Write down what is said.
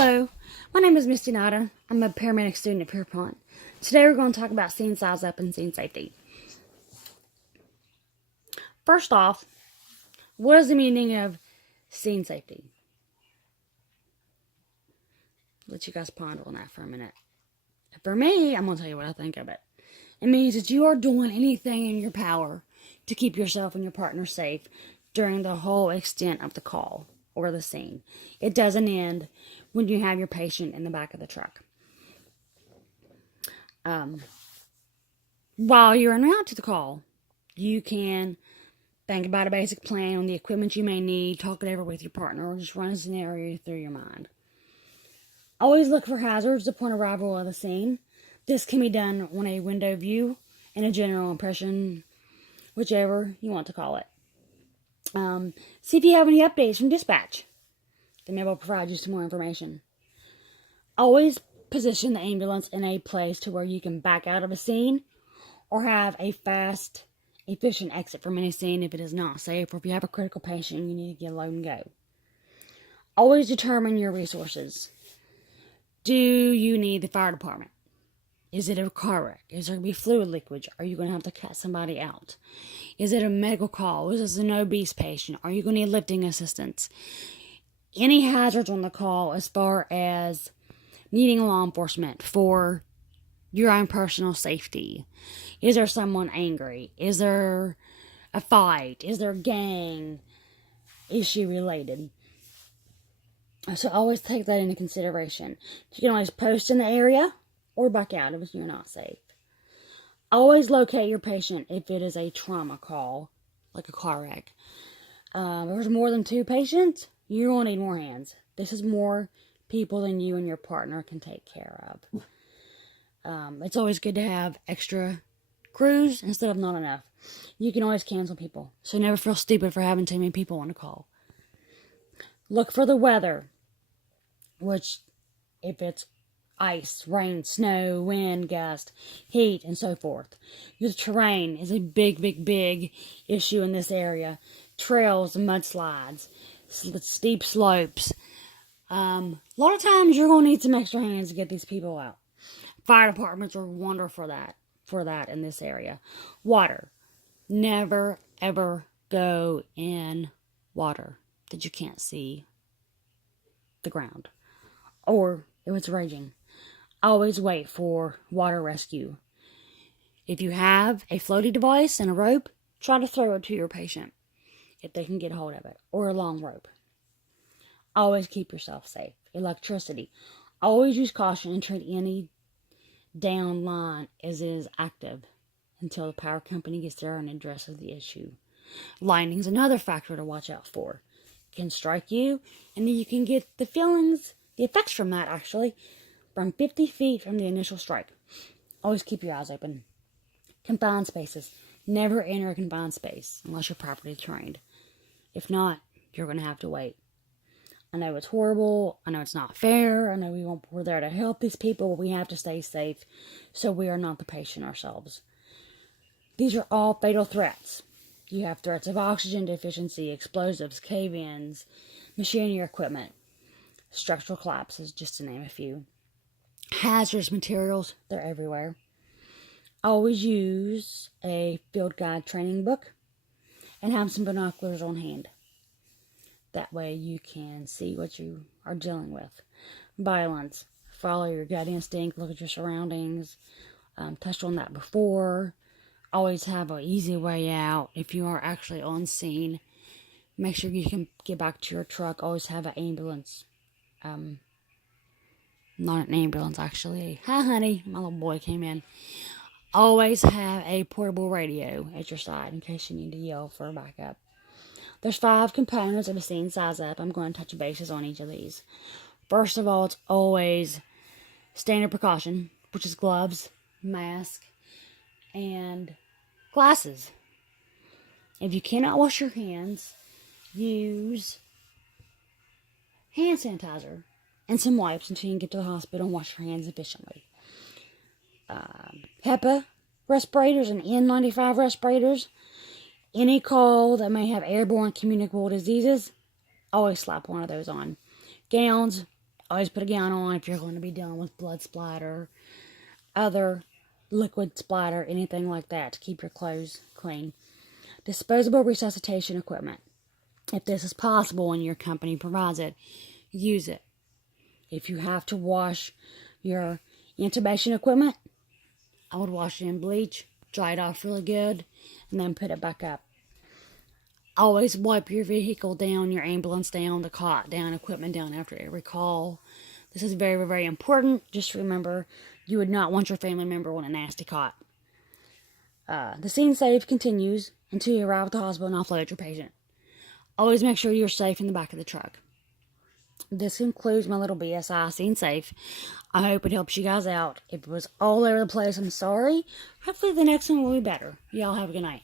Hello, my name is M.Nida. I'm a paramedic student at Pierpont. Today we're going to talk about scene size up and scene safety. First off, what is the meaning of scene safety? Let you guys ponder on that for a minute. For me, I'm going to tell you what I think of it. It means that you are doing anything in your power to keep yourself and your partner safe during the whole extent of the call or the scene. It doesn't end when you have your patient in the back of the truck. While you're en route to the call, you can think about a basic plan on the equipment you may need, talk it over with your partner, or just run a scenario through your mind. Always look for hazards upon arrival of the scene. This can be done on a window view and a general impression, whichever you want to call it. See if you have any updates from dispatch. They may well provide you some more information. Always position the ambulance in a place to where you can back out of a scene or have a fast, efficient exit from any scene if it is not safe, or if you have a critical patient, you need to get low and go. Always determine your resources. Do you need the fire department? Is it a car wreck? Is there going to be fluid leakage? Are you going to have to cut somebody out? Is it a medical call? Is this an obese patient? Are you going to need lifting assistance? Any hazards on the call as far as needing law enforcement for your own personal safety? Is there someone angry? Is there a fight? Is there a gang issue related? So always take that into consideration. You can always post in the area or back out if you're not safe. Always locate your patient if it is a trauma call, like a car wreck. If there's more than 2 patients, you're going to need more hands. This is more people than you and your partner can take care of. It's always good to have extra crews instead of not enough. You can always cancel people, so never feel stupid for having too many people on a call. Look for the weather, which if it's ice, rain, snow, wind, gust, heat, and so forth. The terrain is a big issue in this area. Trails and mudslides, steep slopes. A lot of times you're going to need some extra hands to get these people out. Fire departments are wonderful for that in this area. Water. Never, ever go in water that you can't see the ground, or if it's raging. Always wait for water rescue. If you have a floaty device and a rope, try to throw it to your patient if they can get hold of it, or a long rope. Always keep yourself safe. Electricity. Always use caution and treat any down line as it is active until the power company gets there and addresses the issue. Lightning is another factor to watch out for. It can strike you, and then you can get the effects from that actually, from 50 feet from the initial strike. Always keep your eyes open. Confined spaces. Never enter a confined space unless you're properly trained. If not, you're going to have to wait. I know it's horrible. I know it's not fair. I know we're there to help these people, but we have to stay safe so we are not the patient ourselves. These are all fatal threats. You have threats of oxygen deficiency, explosives, cave-ins, machinery equipment, structural collapses, just to name a few. Hazardous materials, they're everywhere. Always use a field guide training book and have some binoculars on hand. That way you can see what you are dealing with. Violence. Follow your gut instinct. Look at your surroundings. Touched on that before. Always have an easy way out. If you are actually on scene, make sure you can get back to your truck. Always have an ambulance. Not an ambulance, actually. Hi, honey. My little boy came in. Always have a portable radio at your side in case you need to yell for backup. There's 5 components of a scene size up. I'm going to touch bases on each of these. First of all, it's always standard precaution, which is gloves, mask, and glasses. If you cannot wash your hands, use hand sanitizer and some wipes until you can get to the hospital and wash your hands efficiently. HEPA respirators and N95 respirators. Any call that may have airborne communicable diseases, always slap one of those on. Gowns, Always put a gown on if you're going to be dealing with blood splatter, other liquid splatter, anything like that, to keep your clothes clean. Disposable resuscitation equipment. If this is possible and your company provides it, use it. If you have to wash your intubation equipment, I would wash it in bleach, dry it off really good, and then put it back up. Always wipe your vehicle down, your ambulance down, the cot down, equipment down after every call. This is very, very important. Just remember, you would not want your family member on a nasty cot. The scene save continues until you arrive at the hospital and offload your patient. Always make sure you're safe in the back of the truck. This concludes my little BSI scene safe. I hope it helps you guys out. If it was all over the place, I'm sorry. Hopefully the next one will be better. Y'all have a good night.